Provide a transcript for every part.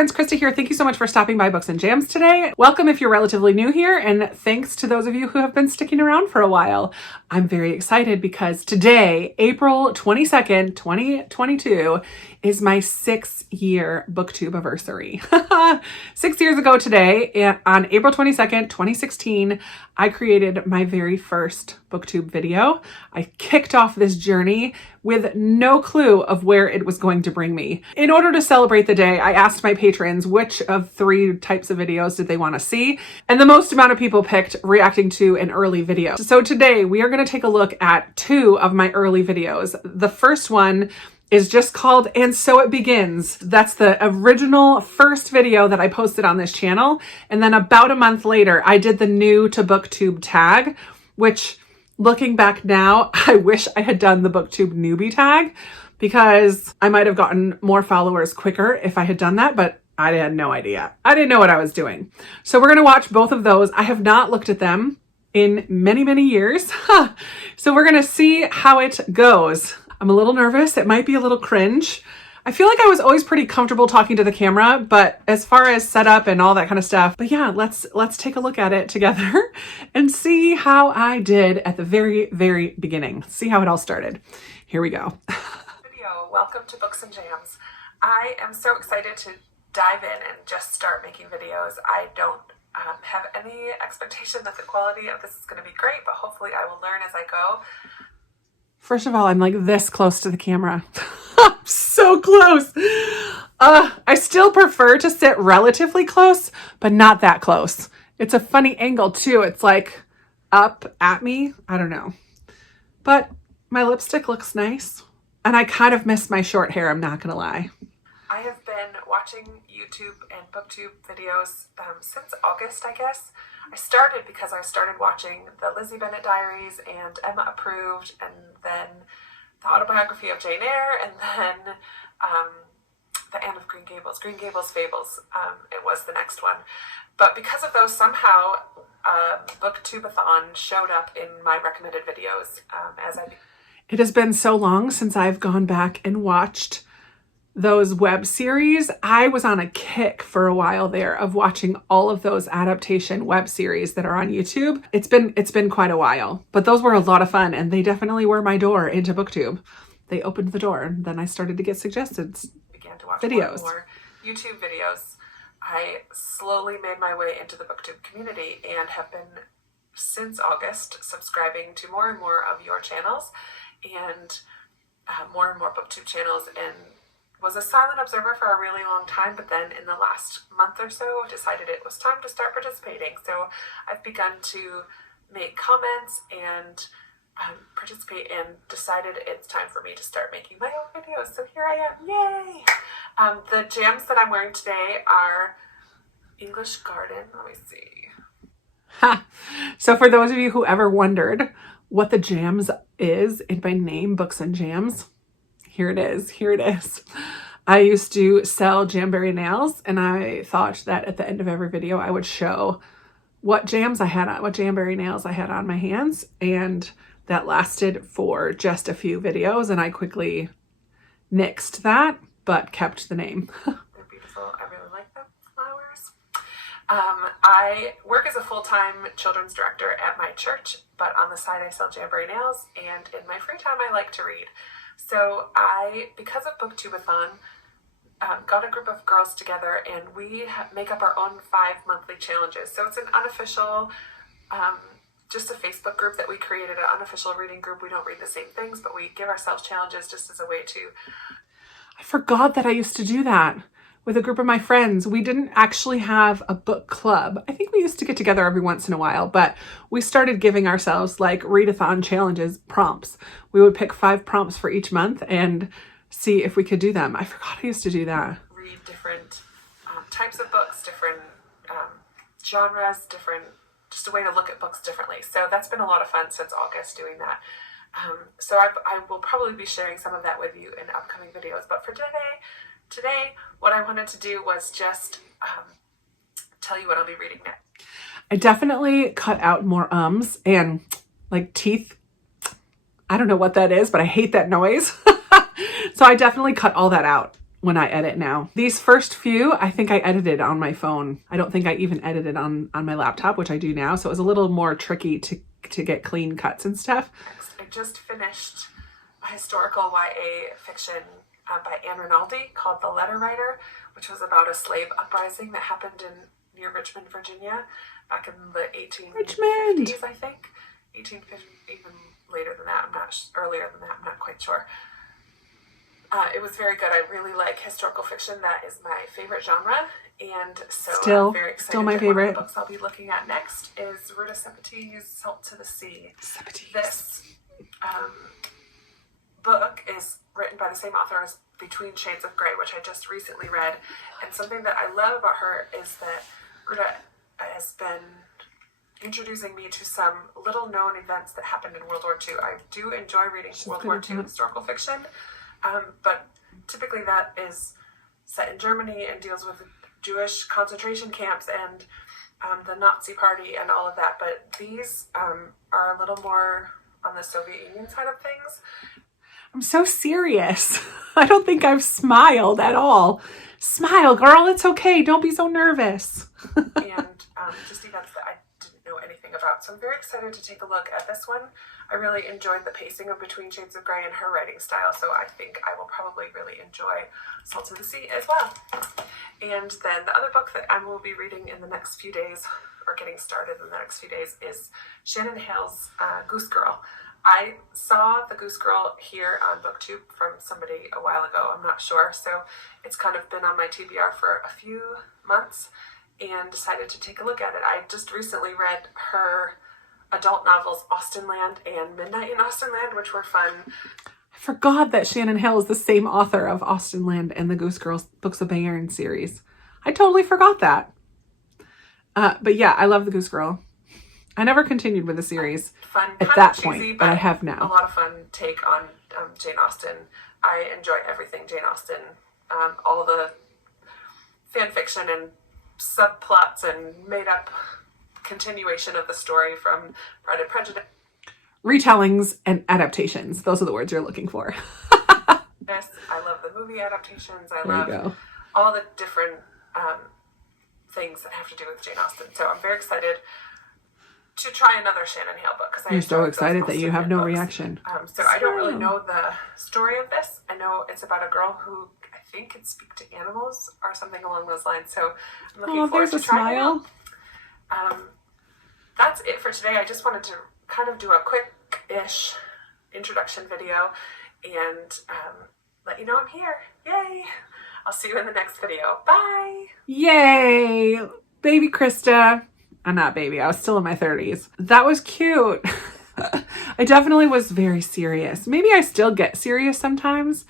friends, Krista here. Thank you so much for stopping by Books and Jams today. Welcome if you're relatively new here, and thanks to those of you who have been sticking around for a while. I'm very excited because today, April 22nd, 2022, is my 6-year Booktube anniversary. 6 years ago today, on April 22nd, 2016, I created my very first Booktube video. I kicked off this journey with no clue of where it was going to bring me. In order to celebrate the day, I asked my patrons which of 3 types of videos did they want to see, and the most amount of people picked reacting to an early video. So today we are going to take a look at 2 of my early videos. The first one is just called And So It Begins. That's the original first video that I posted on this channel. And then about a month later, I did the new to Booktube tag, which looking back now, I wish I had done the Booktube newbie tag because I might have gotten more followers quicker if I had done that, but I had no idea. I didn't know what I was doing. So we're gonna watch both of those. I have not looked at them in many, many years. So we're gonna see how it goes. I'm a little nervous. It might be a little cringe. I feel like I was always pretty comfortable talking to the camera, but as far as setup and all that kind of stuff. But yeah, let's take a look at it together and see how I did at the very, very beginning. See how it all started. Here we go. Video. Welcome to Books and Jams. I am so excited to dive in and just start making videos. I don't have any expectation that the quality of this is going to be great, but hopefully I will learn as I go. First of all, I'm like this close to the camera. So close. I still prefer to sit relatively close, but not that close. It's a funny angle too. It's like up at me. I don't know. But my lipstick looks nice. And I kind of miss my short hair, I'm not gonna lie. I have been watching YouTube and Booktube videos since August, I guess. I started because I started watching the Lizzie Bennet Diaries and Emma Approved, and then the autobiography of Jane Eyre, and then the Anne of Green Gables Fables. It was the next one. But because of those, somehow Booktubeathon showed up in my recommended videos It has been so long since I've gone back and watched those web series. I was on a kick for a while there of watching all of those adaptation web series that are on YouTube. It's been quite a while, but those were a lot of fun, and they definitely were my door into Booktube. They opened the door, and then I started to get suggested Began to watch videos. More YouTube videos. I slowly made my way into the Booktube community and have been, since August, subscribing to more and more of your channels and more Booktube channels, and was a silent observer for a really long time, but then in the last month or so decided it was time to start participating. So I've begun to make comments and participate, and decided it's time for me to start making my own videos. So here I am, yay! The jams that I'm wearing today are English Garden. Let me see. Ha! So for those of you who ever wondered what the jams is in my name, Books and Jams, here it is. I used to sell Jamberry nails, and I thought that at the end of every video I would show what Jamberry nails I had on my hands, and that lasted for just a few videos, and I quickly nixed that, but kept the name. They're beautiful. I really like the flowers. I work as a full-time children's director at my church, but on the side I sell Jamberry nails, and in my free time I like to read. So because of Booktubeathon, got a group of girls together, and we make up our own 5 monthly challenges. So it's an unofficial, just a Facebook group that we created, an unofficial reading group. We don't read the same things, but we give ourselves challenges just as a way to... I forgot that I used to do that with a group of my friends. We didn't actually have a book club. I think we used to get together every once in a while, but we started giving ourselves like readathon challenges, prompts. We would pick 5 prompts for each month and see if we could do them. I forgot I used to do that. Read different types of books, different genres, just a way to look at books differently. So that's been a lot of fun since August doing that. So I will probably be sharing some of that with you in upcoming videos. But for today, what I wanted to do was just tell you what I'll be reading next. I definitely cut out more ums and like teeth. I don't know what that is, but I hate that noise. So I definitely cut all that out. when I edit now. These first few, I think I edited on my phone. I don't think I even edited on my laptop, which I do now. So it was a little more tricky to get clean cuts and stuff. Next, I just finished a historical YA fiction by Anne Rinaldi called The Letter Writer, which was about a slave uprising that happened near Richmond, Virginia, back in the 1850s, I think. 1850, even later than that. Earlier than that. I'm not quite sure. It was very good. I really like historical fiction. That is my favorite genre. And so I'm very excited. Still my favorite. One of the books I'll be looking at next is Ruta Sepetys' Salt to the Sea. This book is written by the same author as Between Shades of Grey, which I just recently read. And something that I love about her is that Ruta has been introducing me to some little known events that happened in World War II. I do enjoy reading World War II historical fiction, but typically that is set in Germany and deals with Jewish concentration camps and the Nazi Party and all of that. But these are a little more on the Soviet Union side of things. I'm so serious. I don't think I've smiled at all. Smile, girl. It's okay. Don't be so nervous. And just events that I didn't know anything about. So I'm very excited to take a look at this one. I really enjoyed the pacing of Between Shades of Grey and her writing style, so I think I will probably really enjoy Salt to the Sea as well. And then the other book that I will be reading in the next few days, or getting started in the next few days, is Shannon Hale's Goose Girl. I saw the Goose Girl here on Booktube from somebody a while ago, I'm not sure, so it's kind of been on my TBR for a few months and decided to take a look at it. I just recently read her adult novels Austenland and Midnight in Austenland, which were fun. I forgot that Shannon Hale is the same author of Austenland and the Goose Girl Books of Bayern series. I totally forgot that. But yeah, I love the Goose Girl. I never continued with the series fun, at that cheesy, point, but I have now. A lot of fun take on Jane Austen. I enjoy everything Jane Austen. All the fan fiction and subplots and made up continuation of the story from Pride and Prejudice. Retellings and adaptations. Those are the words you're looking for. Yes, I love the movie adaptations. I There you love go. all the different things that have to do with Jane Austen. So I'm very excited to try another Shannon Hale book. You're so excited that you have no reaction. So I don't really know the story of this. I know it's about a girl who I think can speak to animals or something along those lines. So I'm looking forward to trying it out. That's it for today. I just wanted to kind of do a quick-ish introduction video and let you know I'm here. Yay! I'll see you in the next video. Bye! Yay! Baby Krista. I'm not baby. I was still in my 30s. That was cute. I definitely was very serious. Maybe I still get serious sometimes,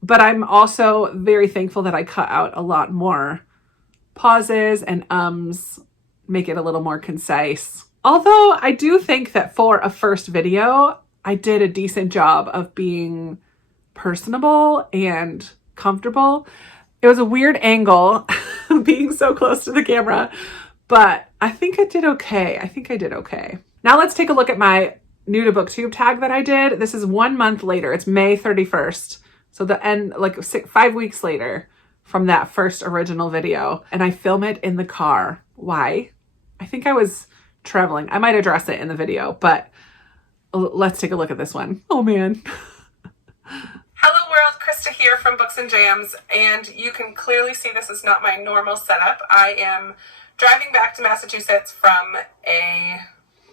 but I'm also very thankful that I cut out a lot more pauses and ums, make it a little more concise. Although I do think that for a first video, I did a decent job of being personable and comfortable. It was a weird angle being so close to the camera, but I think I did okay. Now let's take a look at my new to Booktube tag that I did. This is 1 month later. It's May 31st. So the end, like 5 weeks later from that first original video. And I film it in the car. Why? I think I was traveling. I might address it in the video, but let's take a look at this one. Oh man. Hello world, Krista here from Books and Jams, and you can clearly see this is not my normal setup. I am driving back to Massachusetts from a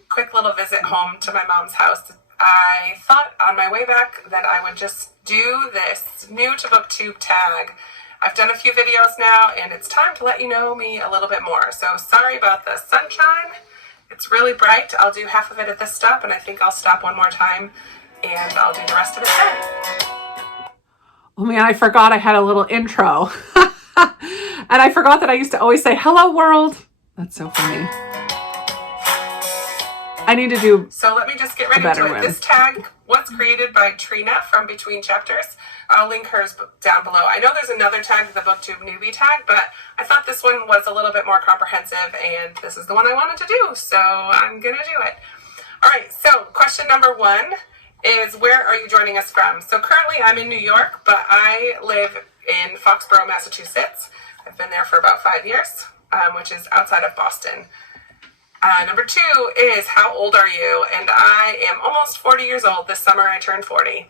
quick little visit home to my mom's house. I thought on my way back that I would just do this new to Booktube tag. I've done a few videos now, and it's time to let you know me a little bit more. So sorry about the sunshine. It's really bright. I'll do half of it at this stop, and I think I'll stop one more time, and I'll do the rest of it then. Oh man, I forgot I had a little intro. And I forgot that I used to always say, hello world. That's so funny. I need to do So let me just get right into it. This tag was created by Trina from Between Chapters. I'll link hers down below. I know there's another tag, the Booktube newbie tag, but I thought this one was a little bit more comprehensive, and this is the one I wanted to do, so I'm gonna do it. All right, so question number 1 is, where are you joining us from? So currently I'm in New York, but I live in Foxborough, Massachusetts. I've been there for about 5 years, which is outside of Boston. Number 2 is How Old Are You? And I am almost 40 years old. This summer I turned 40.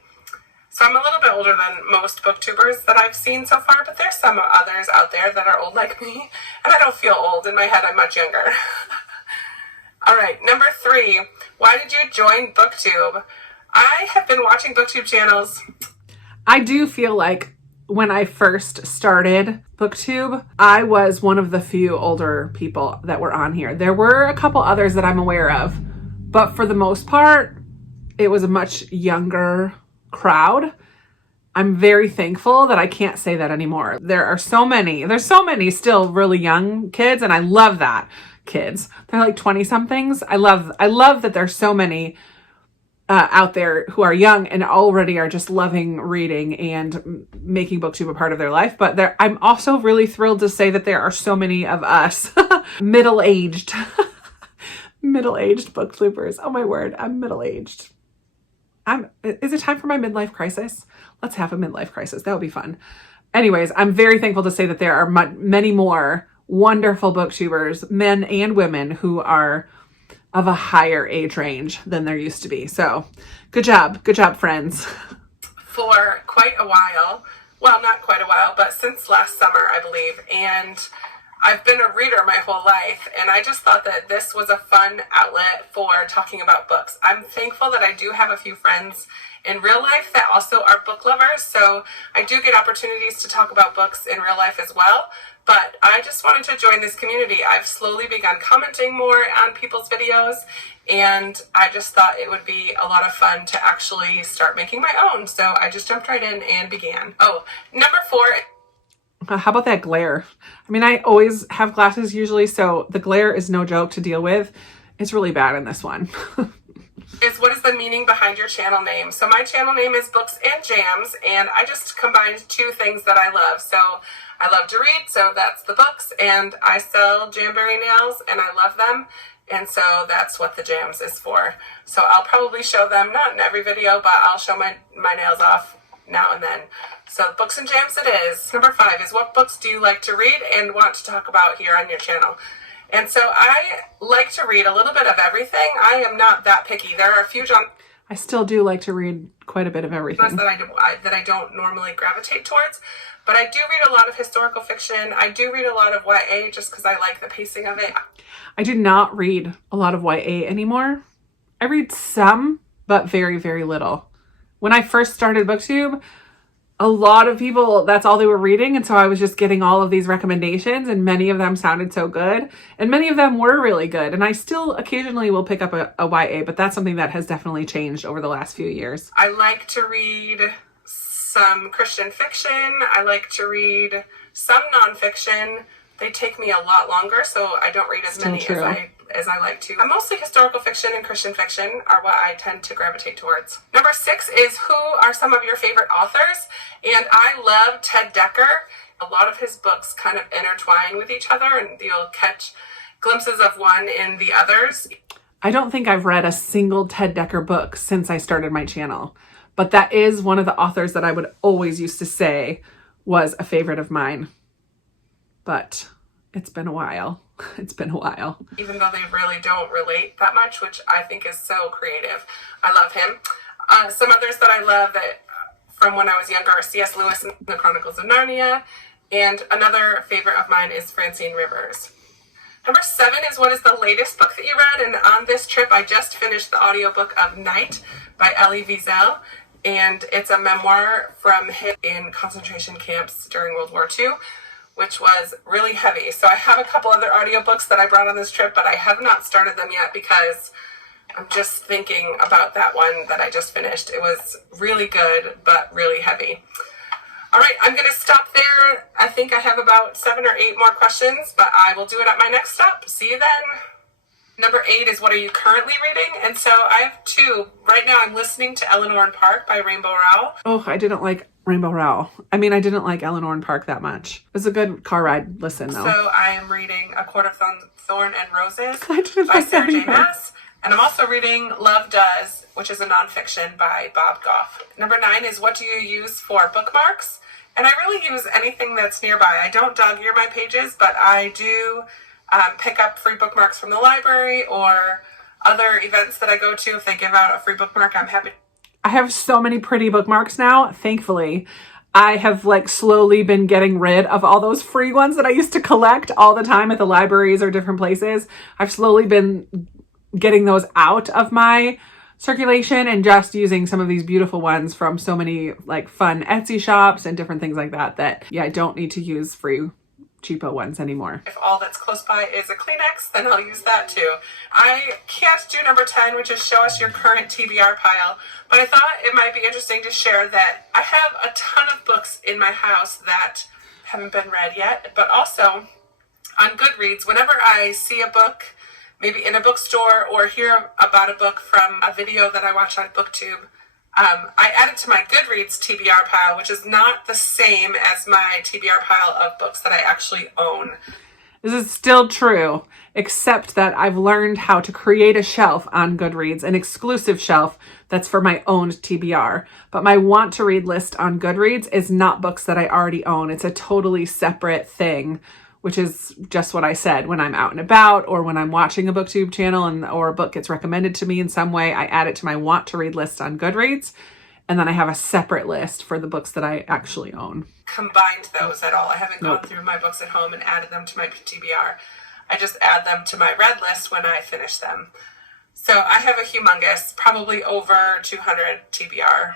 So I'm a little bit older than most booktubers that I've seen so far, but there's some others out there that are old like me, and I don't feel old. In my head, I'm much younger. All right, number 3, why did you join Booktube? I have been watching Booktube channels. I do feel like when I first started Booktube, I was one of the few older people that were on here. There were a couple others that I'm aware of, but for the most part, it was a much younger crowd. I'm very thankful that I can't say that anymore. There's so many still really young kids, and I love that. Kids, they're like 20 somethings. I love that there's so many out there who are young and already are just loving reading and making Booktube a part of their life. But I'm also really thrilled to say that there are so many of us middle-aged booktubers. Oh my word, I'm middle-aged. Is it time for my midlife crisis? Let's have a midlife crisis. That would be fun. Anyways, I'm very thankful to say that there are many more wonderful booktubers, men and women, who are of a higher age range than there used to be. So good job, friends. For quite a while, well, not quite a while, but since last summer, I believe, and I've been a reader my whole life, and I just thought that this was a fun outlet for talking about books. I'm thankful that I do have a few friends in real life that also are book lovers, so I do get opportunities to talk about books in real life as well. But I just wanted to join this community. I've slowly begun commenting more on people's videos, and I just thought it would be a lot of fun to actually start making my own. So I just jumped right in and began. Oh, number 4. How about that glare? I mean, I always have glasses usually, so the glare is no joke to deal with. It's really bad in this one. Is what is the meaning behind your channel name? So my channel name is Books and Jams, and I just combined 2 things that I love. So I love to read, so that's the books, and I sell Jamberry nails, and I love them, and so that's what the jams is for. So I'll probably show them, not in every video, but I'll show my nails off now and then. So Books and Jams it is. Number 5 is, what books do you like to read and want to talk about here on your channel? And so I like to read a little bit of everything. I am not that picky. There are a few genres. I still do like to read quite a bit of everything that I don't normally gravitate towards. But I do read a lot of historical fiction. I do read a lot of YA just because I like the pacing of it. I do not read a lot of YA anymore. I read some, but very, very little. When I first started BookTube, a lot of people, that's all they were reading. And so I was just getting all of these recommendations, and many of them sounded so good. And many of them were really good. And I still occasionally will pick up a YA, but that's something that has definitely changed over the last few years. I like to read some Christian fiction. I like to read some nonfiction. They take me a lot longer, so I don't read as many as I like to. Mostly historical fiction and Christian fiction are what I tend to gravitate towards. Number 6 is, who are some of your favorite authors? And I love Ted Dekker. A lot of his books kind of intertwine with each other, and you'll catch glimpses of one in the others. I don't think I've read a single Ted Dekker book since I started my channel, but that is one of the authors that I would always used to say was a favorite of mine. But it's been a while. It's been a while. Even though they really don't relate that much, which I think is so creative. I love him. Some others that I love that from when I was younger are C.S. Lewis and the Chronicles of Narnia. And another favorite of mine is Francine Rivers. Number 7 is, what is the latest book that you read? And on this trip, I just finished the audiobook of Night by Elie Wiesel. And it's a memoir from him in concentration camps during World War II, which was really heavy. So I have a couple other audiobooks that I brought on this trip, but I have not started them yet because I'm just thinking about that one that I just finished. It was really good, but really heavy. All right, I'm going to stop there. I think I have about 7 or 8 more questions, but I will do it at my next stop. See you then. Number 8 is, what are you currently reading? And so I have 2. Right now I'm listening to Eleanor and Park by Rainbow Rowell. Oh, I didn't like Rainbow Rowell. I mean, I didn't like Eleanor and Park that much. It was a good car ride listen, though. So I am reading A Court of Thorn and Roses by Sarah J. Maas. And I'm also reading Love Does, which is a nonfiction by Bob Goff. Number 9 is, what do you use for bookmarks? And I really use anything that's nearby. I don't dog ear my pages, but I do pick up free bookmarks from the library or other events that I go to. If they give out a free bookmark, I'm happy. I have so many pretty bookmarks now, thankfully. I have like slowly been getting rid of all those free ones that I used to collect all the time at the libraries or different places. I've slowly been getting those out of my circulation and just using some of these beautiful ones from so many like fun Etsy shops and different things like that, yeah, I don't need to use free cheapo ones anymore. If all that's close by is a Kleenex, then I'll use that too. I can't do number 10, which is show us your current TBR pile, but I thought it might be interesting to share that I have a ton of books in my house that haven't been read yet, but also on Goodreads, whenever I see a book, maybe in a bookstore or hear about a book from a video that I watch on Booktube, I add it to my Goodreads TBR pile, which is not the same as my TBR pile of books that I actually own. This is still true, except that I've learned how to create a shelf on Goodreads, an exclusive shelf that's for my owned TBR. But my want to read list on Goodreads is not books that I already own. It's a totally separate thing, which is just what I said. When I'm out and about or when I'm watching a Booktube channel or a book gets recommended to me in some way, I add it to my want to read list on Goodreads. And then I have a separate list for the books that I actually own. Combined those at all. I haven't gone through my books at home and added them to my TBR. I just add them to my read list when I finish them. So I have a humongous, probably over 200 TBR,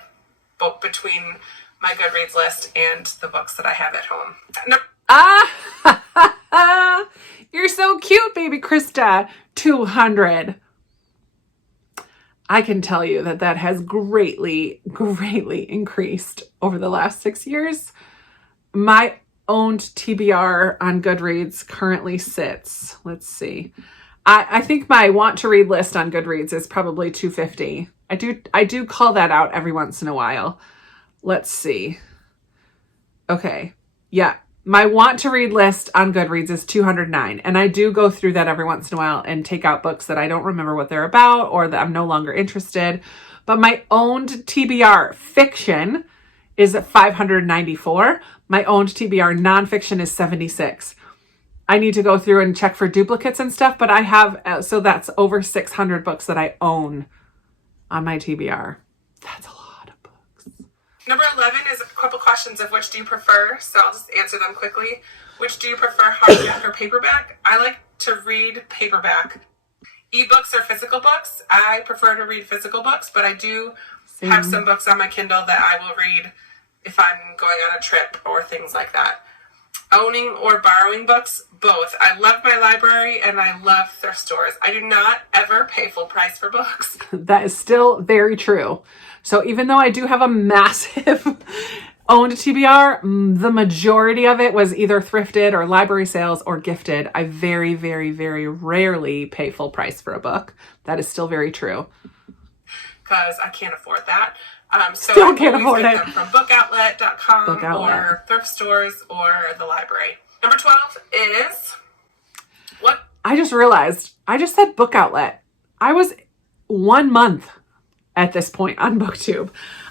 both between my Goodreads list and the books that I have at home. You're so cute, baby Krista. 200. I can tell you that has greatly increased over the last 6 years. My owned TBR on Goodreads currently sits, let's see. I think my want to read list on Goodreads is probably 250. I do call that out every once in a while. Let's see. Okay. Yeah. My want to read list on Goodreads is 209. And I do go through that every once in a while and take out books that I don't remember what they're about or that I'm no longer interested. But my owned TBR fiction is 594. My owned TBR nonfiction is 76. I need to go through and check for duplicates and stuff, but I have, so that's over 600 books that I own on my TBR. That's a lot of books. Number 11 is a couple questions of which do you prefer, so I'll just answer them quickly. Which do you prefer, hardback or paperback? I like to read paperback. Ebooks or physical books? I prefer to read physical books, but I do have some books on my Kindle that I will read if I'm going on a trip or things like that. Owning or borrowing books? Both. I love my library and I love thrift stores. I do not ever pay full price for books. That is still very true. So even though I do have a massive owned TBR, the majority of it was either thrifted or library sales or gifted. I very, very, very rarely pay full price for a book. That is still very true. Because I can't afford that. So Still can't afford it. Them from bookoutlet.com Book Outlet. or thrift stores or the library. Number 12 is what? I just realized I just said Book Outlet. I was 1 month at this point on Booktube.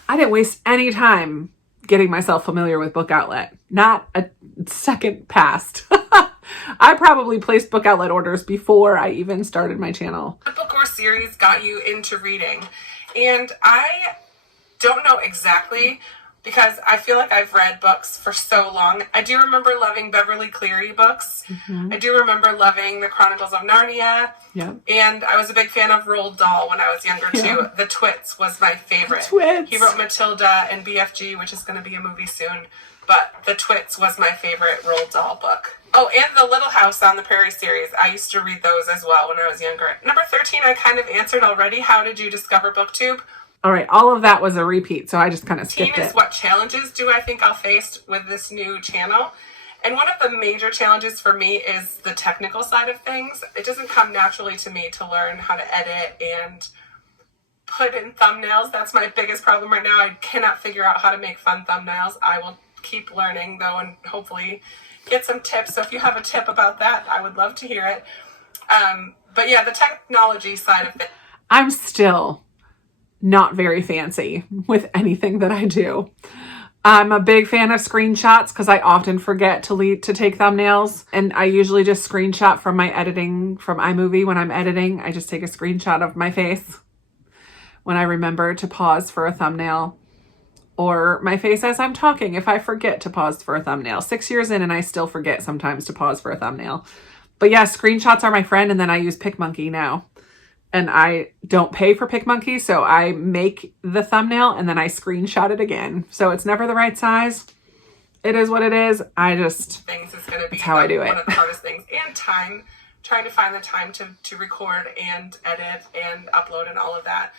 I didn't waste any time getting myself familiar with Book Outlet. Not a second passed. I probably placed Book Outlet orders before I even started my channel. What book or series got you into reading? And I don't know exactly because I feel like I've read books for so long. I do remember loving Beverly Cleary books. Mm-hmm. I do remember loving the Chronicles of Narnia. Yeah. And I was a big fan of Roald Dahl when I was younger too. The Twits was my favorite. He wrote Matilda and BFG, which is going to be a movie soon. But The Twits was my favorite Roald Dahl book. Oh, and the Little House on the Prairie series. I used to read those as well when I was younger. Number 13, I kind of answered already. How did you discover Booktube? All right, all of that was a repeat, so I just kind of skipped it. What challenges do I think I'll face with this new channel? And one of the major challenges for me is the technical side of things. It doesn't come naturally to me to learn how to edit and put in thumbnails. That's my biggest problem right now. I cannot figure out how to make fun thumbnails. I will keep learning, though, and hopefully get some tips. So if you have a tip about that, I would love to hear it. But yeah, the technology side of it. I'm still not very fancy with anything that I do. I'm a big fan of screenshots because I often forget to take thumbnails. And I usually just screenshot from my editing from iMovie when I'm editing. I just take a screenshot of my face when I remember to pause for a thumbnail, or my face as I'm talking if I forget to pause for a thumbnail. 6 years in and I still forget sometimes to pause for a thumbnail. But yeah, screenshots are my friend, and then I use PicMonkey now. And I don't pay for PicMonkey, so I make the thumbnail and then I screenshot it again. So it's never the right size. It is what it is. Things is going to be how I do it. One of the hardest things. And time, trying to find the time to record and edit and upload and all of that.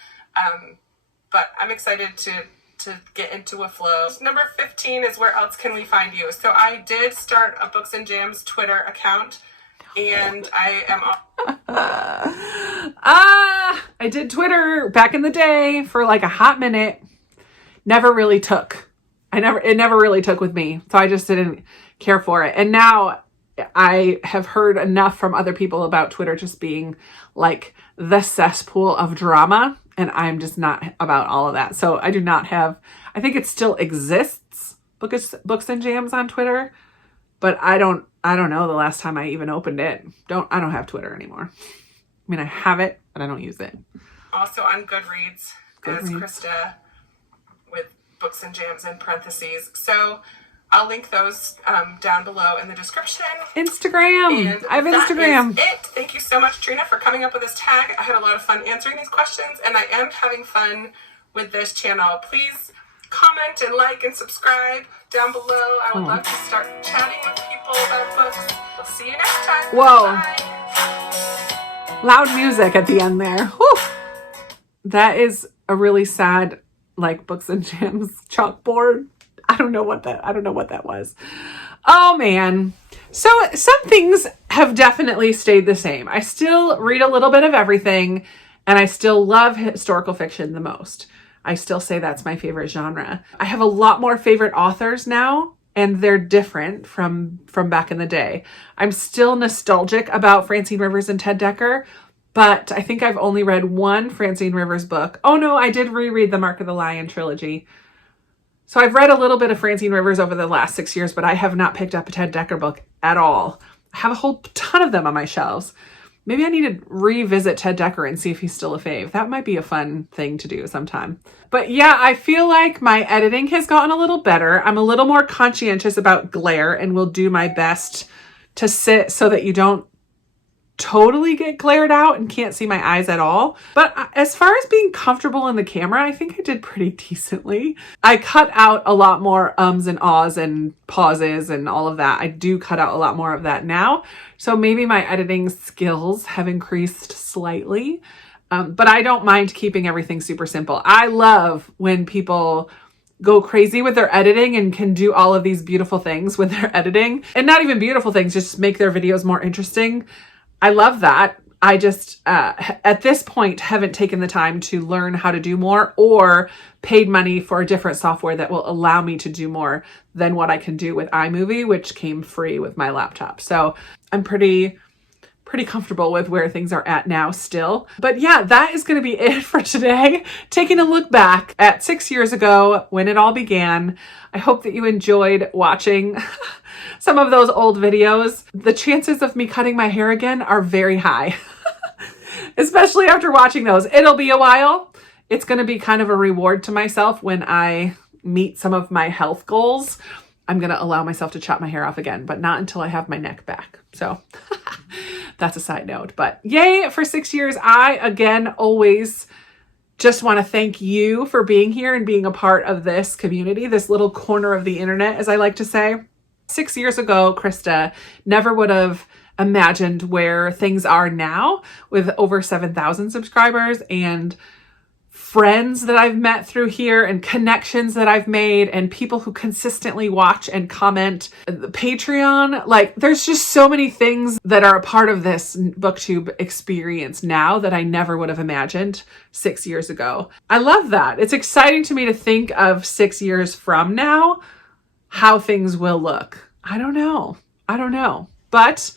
But I'm excited to get into a flow. Number 15 is where else can we find you? So I did start a Books and Jams Twitter account, and I am I did Twitter back in the day for like a hot minute. Never really took. It never really took with me. So I just didn't care for it. And now I have heard enough from other people about Twitter just being like the cesspool of drama. And I'm just not about all of that. So I do not have, I think it still exists, Books and Jams on Twitter, but I don't know the last time I even opened it. I don't have Twitter anymore. I mean, I have it, but I don't use it. Also on Goodreads as Krista with Books and Jams in parentheses. So I'll link those down below in the description. Instagram. And I have Instagram. That is it. Thank you so much, Trina, for coming up with this tag. I had a lot of fun answering these questions, and I am having fun with this channel. Please comment and like and subscribe down below. I would love to start chatting with people about books. We'll see you next time. Whoa. Bye. Loud music at the end there. Whew. That is a really sad, like, Books and Jams chalkboard. I don't know what that was. Oh man. So some things have definitely stayed the same. I still read a little bit of everything, and I still love historical fiction the most. I still say that's my favorite genre. I have a lot more favorite authors now, and they're different from back in the day. I'm still nostalgic about Francine Rivers and Ted Dekker, but I think I've only read one Francine Rivers book. Oh no, I did reread the Mark of the Lion trilogy. So I've read a little bit of Francine Rivers over the last 6 years, but I have not picked up a Ted Dekker book at all. I have a whole ton of them on my shelves. Maybe I need to revisit Ted Dekker and see if he's still a fave. That might be a fun thing to do sometime. But yeah, I feel like my editing has gotten a little better. I'm a little more conscientious about glare and will do my best to sit so that you don't totally get glared out and can't see my eyes at all. But as far as being comfortable in the camera, I think I did pretty decently. I cut out a lot more ums and ahs and pauses and all of that. I do cut out a lot more of that now. So maybe my editing skills have increased slightly. But I don't mind keeping everything super simple. I love when people go crazy with their editing and can do all of these beautiful things with their editing. And not even beautiful things, just make their videos more interesting. I love that. I just, at this point, haven't taken the time to learn how to do more or paid money for a different software that will allow me to do more than what I can do with iMovie, which came free with my laptop. So I'm pretty comfortable with where things are at now still. But yeah, that is going to be it for today. Taking a look back at 6 years ago when it all began. I hope that you enjoyed watching some of those old videos. The chances of me cutting my hair again are very high, especially after watching those. It'll be a while. It's going to be kind of a reward to myself when I meet some of my health goals. I'm going to allow myself to chop my hair off again, but not until I have my neck back. So that's a side note, but yay for 6 years. I, again, always just want to thank you for being here and being a part of this community, this little corner of the internet, as I like to say. 6 years ago, Krista never would have imagined where things are now with over 7,000 subscribers and friends that I've met through here and connections that I've made and people who consistently watch and comment. The Patreon, like there's just so many things that are a part of this Booktube experience now that I never would have imagined 6 years ago. I love that. It's exciting to me to think of 6 years from now, how things will look. I don't know, but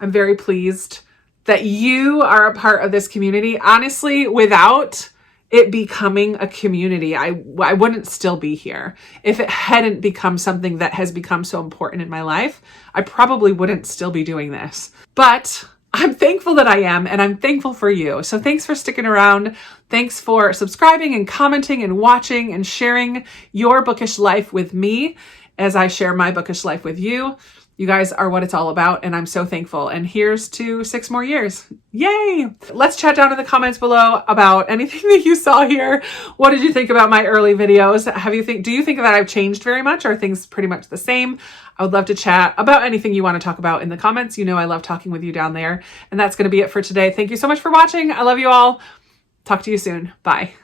I'm very pleased that you are a part of this community. Honestly, without it becoming a community. I wouldn't still be here. If it hadn't become something that has become so important in my life, I probably wouldn't still be doing this. But I'm thankful that I am, and I'm thankful for you. So thanks for sticking around. Thanks for subscribing and commenting and watching and sharing your bookish life with me as I share my bookish life with you. You guys are what it's all about, and I'm so thankful. And here's to 6 more years. Yay! Let's chat down in the comments below about anything that you saw here. What did you think about my early videos? Do you think that I've changed very much? Or are things pretty much the same? I would love to chat about anything you want to talk about in the comments. You know I love talking with you down there. And that's going to be it for today. Thank you so much for watching. I love you all. Talk to you soon. Bye.